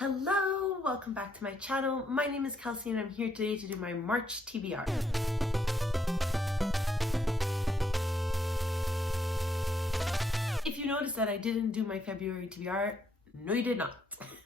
Hello, welcome back to my channel. My name is Kelsey and I'm here today to do my March TBR. If you noticed that I didn't do my February TBR, no you did not.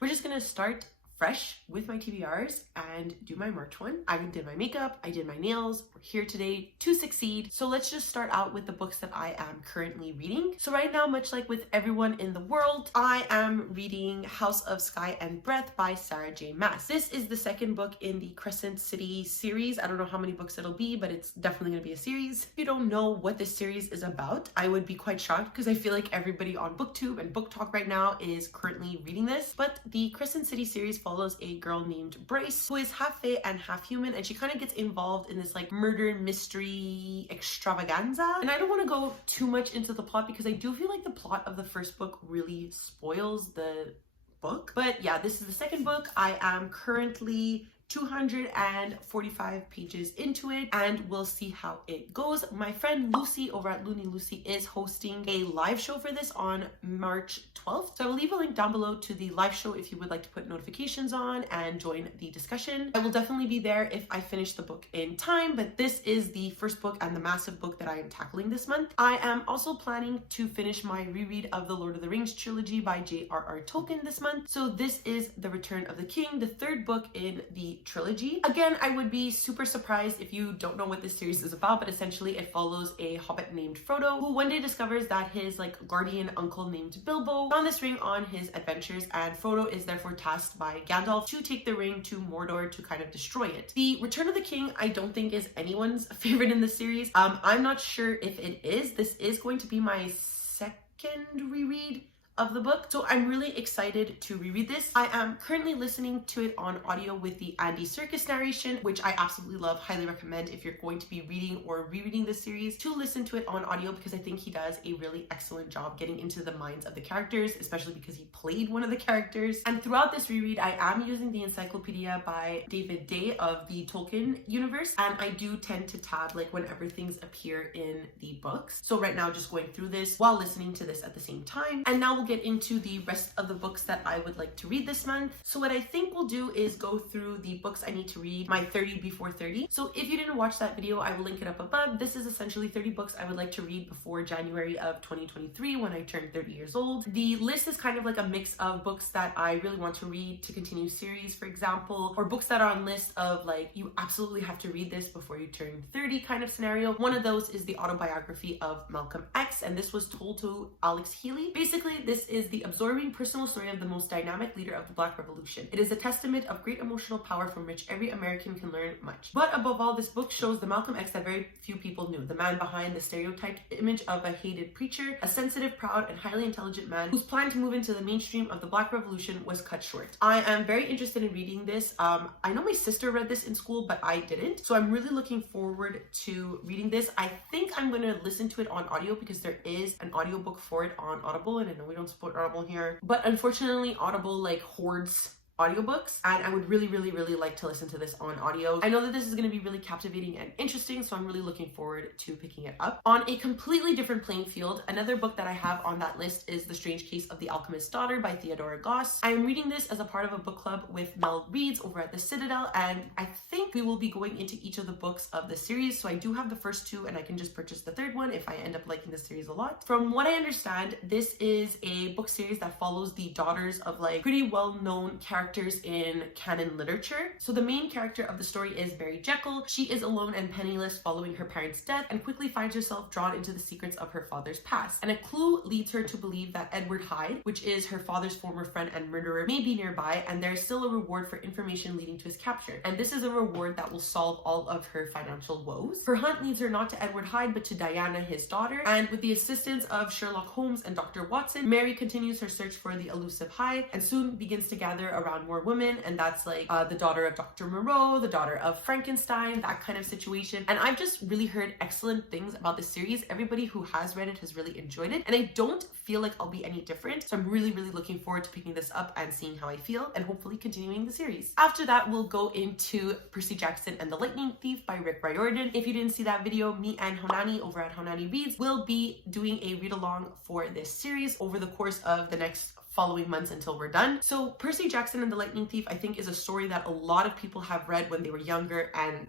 We're just gonna start fresh with my TBRs and do my March one. I did my makeup, I did my nails. We're here today to succeed. So let's just start out with the books that I am currently reading. So right now, much like with everyone in the world, I am reading House of Sky and Breath by Sarah J. Maas. This is the second book in the Crescent City series. I don't know how many books it'll be, but it's definitely gonna be a series. If you don't know what this series is about, I would be quite shocked because I feel like everybody on BookTube and Book Talk right now is currently reading this. But the Crescent City series follows a girl named Bryce who is half fae and half human, and she kind of gets involved in this like murder mystery extravaganza. And I don't want to go too much into the plot because I do feel like the plot of the first book really spoils the book. But yeah, this is the second book. I am currently 245 pages into it and we'll see how it goes. My friend Lucy over at Looney Lucy is hosting a live show for this on March 12th. So I will leave a link down below to the live show if you would like to put notifications on and join the discussion. I will definitely be there if I finish the book in time, but this is the first book and the massive book that I am tackling this month. I am also planning to finish my reread of the Lord of the Rings trilogy by J.R.R. Tolkien this month. So this is The Return of the King, the third book in the trilogy. Again, I would be super surprised if you don't know what this series is about, but essentially it follows a hobbit named Frodo who one day discovers that his guardian uncle named Bilbo found this ring on his adventures, and Frodo is therefore tasked by Gandalf to take the ring to Mordor to kind of destroy it. The Return of the King I don't think is anyone's favorite in the series. I'm not sure if it is. This is going to be my second reread of the book, so I'm really excited to reread this. I am currently listening to it on audio with the Andy Serkis narration, which I absolutely love. Highly recommend if you're going to be reading or rereading this series to listen to it on audio, because I think he does a really excellent job getting into the minds of the characters, especially because he played one of the characters. And throughout this reread, I am using the encyclopedia by David Day of the Tolkien universe, and I do tend to tab whenever things appear in the books. So right now, just going through this while listening to this at the same time. And now we'll get into the rest of the books that I would like to read this month. So what I think we'll do is go through the books I need to read, my 30 before 30. So if you didn't watch that video, I will link it up above. This is essentially 30 books I would like to read before January of 2023 when I turn 30 years old. The list is kind of like a mix of books that I really want to read to continue series, for example, or books that are on list of you absolutely have to read this before you turn 30 kind of scenario. One of those is the autobiography of Malcolm X, and this was told to Alex Healy. Basically, this is the absorbing personal story of the most dynamic leader of the Black Revolution. It is a testament of great emotional power from which every American can learn much. But above all, this book shows the Malcolm X that very few people knew, the man behind the stereotyped image of a hated preacher, a sensitive, proud, and highly intelligent man whose plan to move into the mainstream of the Black Revolution was cut short. I am very interested in reading this. I know my sister read this in school, but I didn't. So I'm really looking forward to reading this. I think I'm going to listen to it on audio because there is an audiobook for it on Audible, and I know we don't support Audible here, but unfortunately Audible hoards audiobooks, and I would really like to listen to this on audio. I know that this is going to be really captivating and interesting, so I'm really looking forward to picking it up. On a completely different playing field, another book that I have on that list is The Strange Case of the Alchemist's Daughter by Theodora Goss. I am reading this as a part of a book club with Mel Reads over at the Citadel, and I think we will be going into each of the books of the series. So I do have the first two, and I can just purchase the third one if I end up liking the series a lot. From what I understand, this is a book series that follows the daughters of pretty well-known characters in canon literature. So the main character of the story is Mary Jekyll. She is alone and penniless following her parents' death and quickly finds herself drawn into the secrets of her father's past. And a clue leads her to believe that Edward Hyde, which is her father's former friend and murderer, may be nearby, and there is still a reward for information leading to his capture. And this is a reward that will solve all of her financial woes. Her hunt leads her not to Edward Hyde, but to Diana, his daughter. And with the assistance of Sherlock Holmes and Dr. Watson, Mary continues her search for the elusive Hyde and soon begins to gather around more women, and that's the daughter of Dr. Moreau, the daughter of Frankenstein, that kind of situation. And I've just really heard excellent things about this series. Everybody who has read it has really enjoyed it, and I don't feel like I'll be any different. So I'm really looking forward to picking this up and seeing how I feel, and hopefully continuing the series. After that, we'll go into Percy Jackson and the Lightning Thief by Rick Riordan. If you didn't see that video, me and Honani over at Honani Reads will be doing a read along for this series over the course of the next following months until we're done. So Percy Jackson and the Lightning Thief, I think, is a story that a lot of people have read when they were younger, and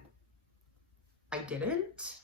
I didn't.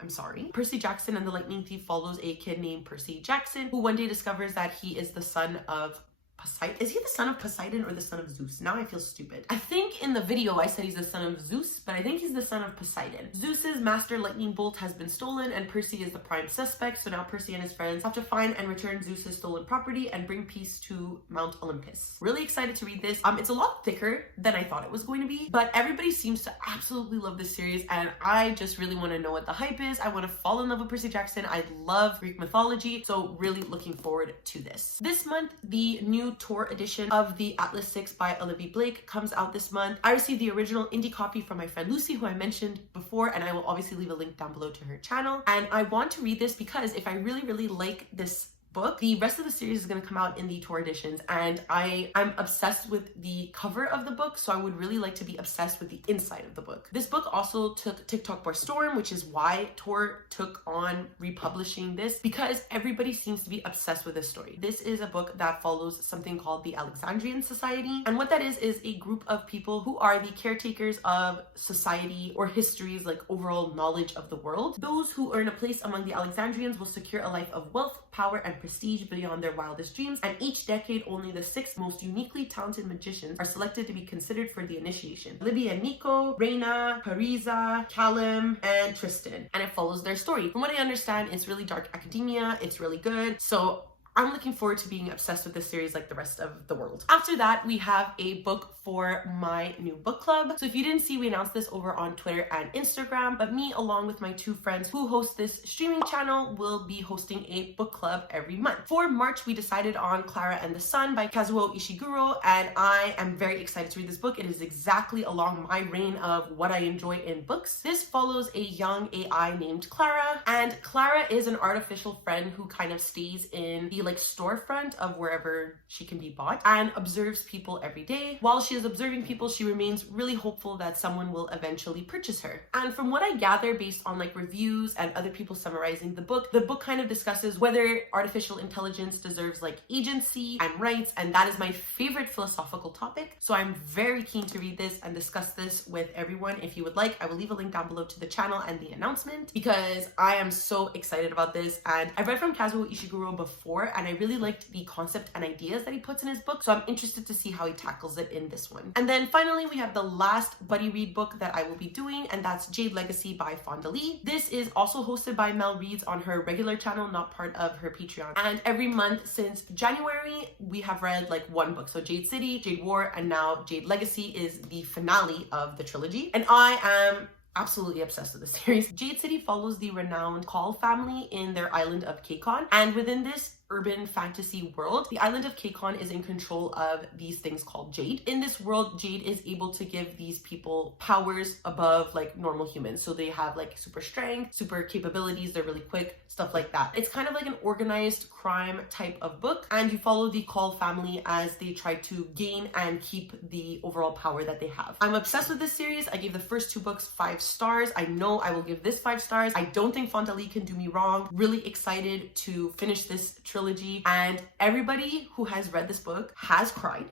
I'm sorry. Percy Jackson and the Lightning Thief follows a kid named Percy Jackson, who one day discovers that he is the son of Poseidon. Is he the son of Poseidon or the son of Zeus? Now I feel stupid. I think in the video I said he's the son of Zeus, but I think he's the son of Poseidon. Zeus's master lightning bolt has been stolen and Percy is the prime suspect, so now Percy and his friends have to find and return Zeus's stolen property and bring peace to Mount Olympus. Really excited to read this. It's a lot thicker than I thought it was going to be, but everybody seems to absolutely love this series, and I just really want to know what the hype is. I want to fall in love with Percy Jackson. I love Greek mythology, so really looking forward to this. This month, the new tour edition of the Atlas 6 by Olivia Blake comes out this month. I received the original indie copy from my friend Lucy, who I mentioned before, and I will obviously leave a link down below to her channel. And I want to read this because if I really like this book, the rest of the series is going to come out in the tour editions, and I'm obsessed with the cover of the book, so I would really like to be obsessed with the inside of the book. This book also took TikTok by storm, which is why Tor took on republishing this, because everybody seems to be obsessed with this story. This is a book that follows something called the Alexandrian Society, and what that is a group of people who are the caretakers of society or history's like overall knowledge of the world. Those who earn a place among the Alexandrians will secure a life of wealth, power, and prestige beyond their wildest dreams, and each decade only the 6 most uniquely talented magicians are selected to be considered for the initiation: Libby and Nico, Reina, Parisa, Callum, and Tristan. And it follows their story. From what I understand, it's really dark academia, it's really good, so I'm looking forward to being obsessed with this series like the rest of the world. After that, we have a book for my new book club. So if you didn't see, we announced this over on Twitter and Instagram, but me along with my 2 friends who host this streaming channel will be hosting a book club every month. For March, we decided on Clara and the Sun by Kazuo Ishiguro, and I am very excited to read this book. It is exactly along my reign of what I enjoy in books. This follows a young AI named Clara, and Clara is an artificial friend who kind of stays in the like storefront of wherever she can be bought and observes people every day. While she is observing people, she remains really hopeful that someone will eventually purchase her. And from what I gather based on like reviews and other people summarizing the book kind of discusses whether artificial intelligence deserves like agency and rights, and that is my favorite philosophical topic. So I'm very keen to read this and discuss this with everyone. If you would like, I will leave a link down below to the channel and the announcement, because I am so excited about this. And I've read from Kazuo Ishiguro before, and I really liked the concept and ideas that he puts in his book, so I'm interested to see how he tackles it in this one. And then finally, we have the last buddy read book that I will be doing, and that's Jade Legacy by Fonda Lee. This is also hosted by Mel Reads on her regular channel, not part of her Patreon. And every month since January, we have read like 1 book. So Jade City, Jade War, and now Jade Legacy is the finale of the trilogy. And I am absolutely obsessed with this series. Jade City follows the renowned Call family in their island of Kekon, and within this urban fantasy world, the island of Kekon is in control of these things called Jade. In this world, Jade is able to give these people powers above like normal humans. So they have like super strength, super capabilities, they're really quick, stuff like that. It's kind of like an organized crime type of book, and you follow the Call family as they try to gain and keep the overall power that they have. I'm obsessed with this series. I gave the first 2 books 5 stars. I know I will give this 5 stars. I don't think Fonda Lee can do me wrong. Really excited to finish this trilogy, and everybody who has read this book has cried.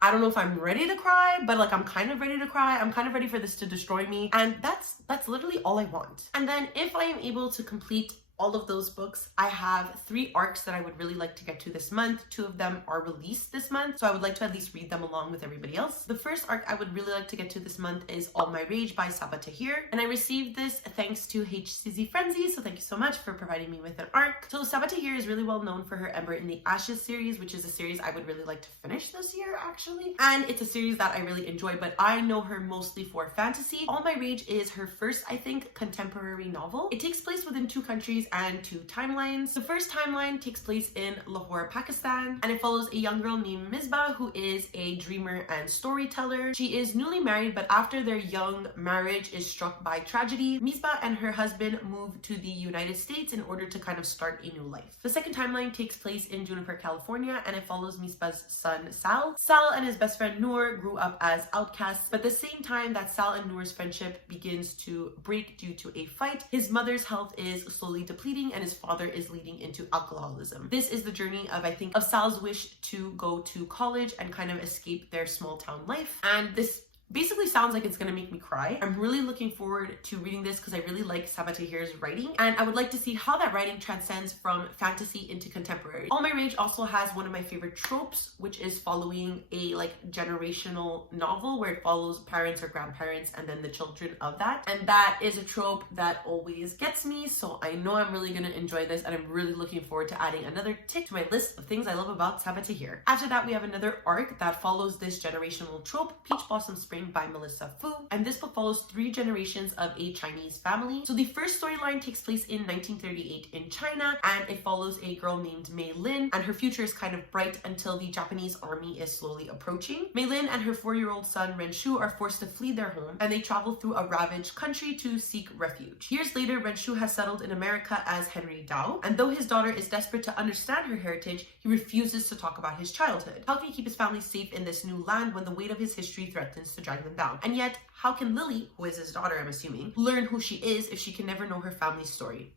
I don't know if I'm ready to cry, but like I'm kind of ready to cry. I'm kind of ready for this to destroy me, and that's literally all I want. And then if I am able to complete all of those books, I have 3 arcs that I would really like to get to this month. 2 of them are released this month, so I would like to at least read them along with everybody else. The first arc I would really like to get to this month is All My Rage by Sabaa Tahir, and I received this thanks to HCZ Frenzy, so thank you so much for providing me with an arc. So Sabaa Tahir is really well known for her Ember in the Ashes series, which is a series I would really like to finish this year actually, and it's a series that I really enjoy, but I know her mostly for fantasy. All My Rage is her first, I think, contemporary novel. It takes place within 2 countries and 2 timelines. The first timeline takes place in Lahore, Pakistan, and it follows a young girl named Misbah who is a dreamer and storyteller. She is newly married, but after their young marriage is struck by tragedy, Misbah and her husband move to the United States in order to kind of start a new life. The second timeline takes place in Juniper, California, and it follows Misbah's son, Sal. Sal and his best friend Noor grew up as outcasts, but at the same time that Sal and Noor's friendship begins to break due to a fight, his mother's health is slowly depleting and his father is leading into alcoholism. This is the journey of Sal's wish to go to college and kind of escape their small town life. And this basically sounds like it's gonna make me cry. I'm really looking forward to reading this because I really like Sabatahir's writing, and I would like to see how that writing transcends from fantasy into contemporary. All My Rage also has one of my favorite tropes, which is following a generational novel where it follows parents or grandparents and then the children of that. And that is a trope that always gets me, so I know I'm really gonna enjoy this, and I'm really looking forward to adding another tick to my list of things I love about Sabatahir. After that, we have another arc that follows this generational trope, Peach Blossom Spring by Melissa Fu, and this book follows 3 generations of a Chinese family. So the first storyline takes place in 1938 in China, and it follows a girl named Mei Lin, and her future is kind of bright until the Japanese army is slowly approaching. Mei Lin and her 4-year-old son Ren Shu are forced to flee their home, and they travel through a ravaged country to seek refuge. Years later, Ren Shu has settled in America as Henry Dao, and though his daughter is desperate to understand her heritage, he refuses to talk about his childhood. How can he keep his family safe in this new land when the weight of his history threatens to drag them down? And yet, how can Lily, who is his daughter I'm assuming, learn who she is if she can never know her family's story?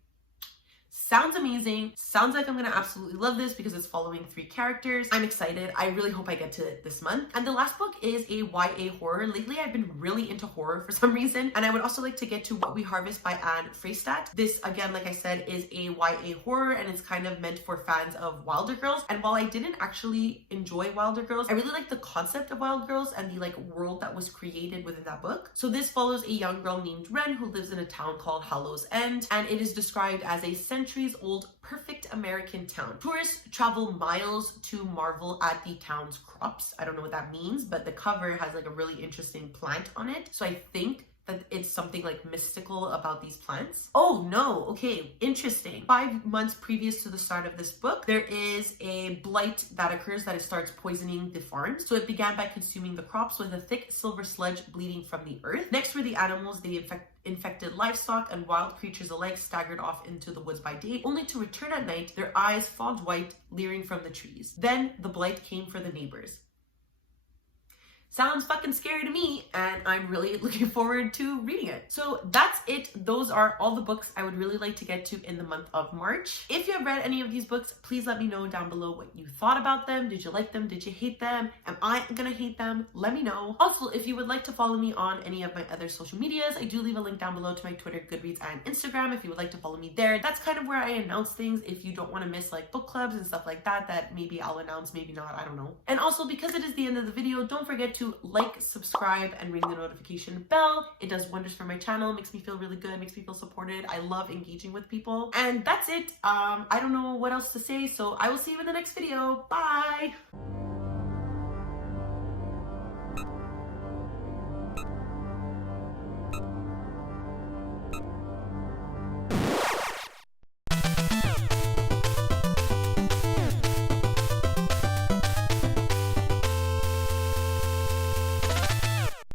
Sounds amazing. Sounds like I'm gonna absolutely love this because it's following 3 characters. I'm excited. I really hope I get to it this month. And the last book is a YA horror. Lately, I've been really into horror for some reason, and I would also like to get to What We Harvest by Anne Freystadt. This, again, like I said, is a YA horror, and it's kind of meant for fans of Wilder Girls. And while I didn't actually enjoy Wilder Girls, I really like the concept of Wild Girls and the world that was created within that book. So this follows a young girl named Ren who lives in a town called Hallows End, and it is described as a centuries-old perfect American town. Tourists travel miles to marvel at the town's crops. I don't know what that means, but the cover has a really interesting plant on it. So I think that it's something mystical about these plants. Oh no, okay, interesting. 5 months previous to the start of this book, there is a blight that occurs that it starts poisoning the farms. So it began by consuming the crops with a thick silver sludge bleeding from the earth. Next were the animals. They infected livestock and wild creatures alike staggered off into the woods by day, only to return at night, their eyes fogged white, leering from the trees. Then the blight came for the neighbors. Sounds fucking scary to me, and I'm really looking forward to reading it. So that's it. Those are all the books I would really like to get to in the month of March. If you have read any of these books, please let me know down below what you thought about them. Did you like them? Did you hate them? Am I gonna hate them? Let me know. Also, if you would like to follow me on any of my other social medias, I do leave a link down below to my Twitter, Goodreads, and Instagram if you would like to follow me there. That's kind of where I announce things if you don't want to miss book clubs and stuff like that, that maybe I'll announce, maybe not, I don't know. And also, because it is the end of the video, don't forget to subscribe, and ring the notification bell. It does wonders for my channel, makes me feel really good, makes me feel supported. I love engaging with people. And that's it. I don't know what else to say, so I will see you in the next video. Bye!